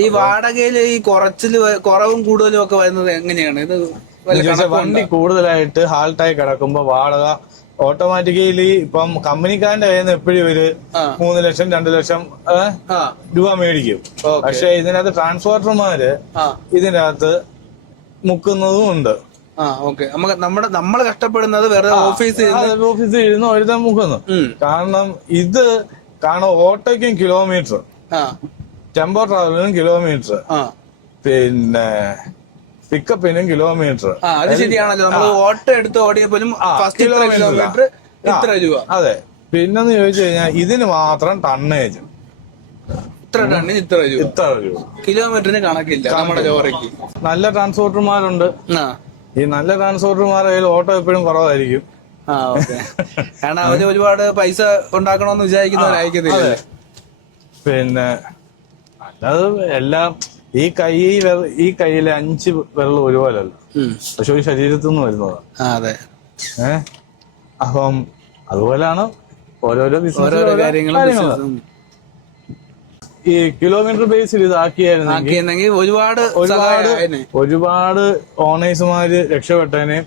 ഈ വാടകയിൽ ഈ കുറച്ചിൽ കുറവും കൂടുതലും ഒക്കെ വരുന്നത് എങ്ങനെയാണ്? ഇത്? വണ്ടി കൂടുതലായിട്ട് ഹാൾട്ടായി കിടക്കുമ്പോ വാടക ഓട്ടോമാറ്റിക്കലി ഇപ്പം കമ്പനിക്കാരന്റെ കയ്യിൽ നിന്ന് എപ്പോഴും ഒരു. മൂന്ന് ലക്ഷം രണ്ട് ലക്ഷം രൂപ മേടിക്കും. പക്ഷെ ഇതിനകത്ത് ട്രാൻസ്പോർട്ടർമാര് ഇതിനകത്ത് മുക്കുന്നതും ഉണ്ട്. നമ്മുടെ നമ്മൾ കഷ്ടപ്പെടുന്നത് വേറെ ഓഫീസിൽ ഓഫീസിൽ ഇരുന്ന് ഒരുതം മുക്കുന്നു. കാരണം ഇത് കാരണം ഓട്ടോയ്ക്കും കിലോമീറ്റർ. ടെമ്പോ ട്രാവലിനും കിലോമീറ്റർ പിന്നെ പിക്കപ്പിനും കിലോമീറ്റർ ആ അത് ശരിയാണല്ലോ. നമ്മൾ ഓട്ടോ എടുത്ത് ഓടിയപ്പോലും ഫസ്റ്റ് കിലോമീറ്റർ ഇത്ര രൂപ. അതെ. പിന്നെന്ന് ചോദിച്ചു കഴിഞ്ഞാൽ ഇതിന് മാത്രം ടണ്ണേജ് ഇത്ര ടണ്ണിന് ഇത്ര രൂപ. ഇത്ര രൂപ. കിലോമീറ്ററിന് കണക്കില്ല നമ്മുടെ ലോറിക്ക്. നല്ല ട്രാൻസ്പോർട്ടർമാരുണ്ട് ഈ നല്ല ട്രാൻസ്പോർട്ടർമാരുടെ കയ്യിൽ ഓട്ടോ എപ്പോഴും കുറവായിരിക്കും. കാരണം അവർ ഒരുപാട് പൈസ ഉണ്ടാക്കണമെന്ന് വിചാരിക്കുന്നവരായിരിക്കത്തില്ല. പിന്നെ അല്ലാതെ എല്ലാം ഈ കൈ ഈ കൈയിലെ അഞ്ച് വെള്ളം ഒരുപോലല്ല. പക്ഷെ ഒരു ശരീരത്തിൽ നിന്ന് വരുന്നതാണ് ഏഹ് അതെ. ഏ? അപ്പം അതുപോലെയാണ് ഓരോരോ ബിസിനസ് കാര്യങ്ങളും ഈ കിലോമീറ്റർ ബേസിൽ ഇതാക്കിയായിരുന്നെങ്കിൽ ഒരുപാട് ഒരുപാട്. ഒരുപാട് ഓണേഴ്സുമാര് രക്ഷപ്പെട്ടതിനെ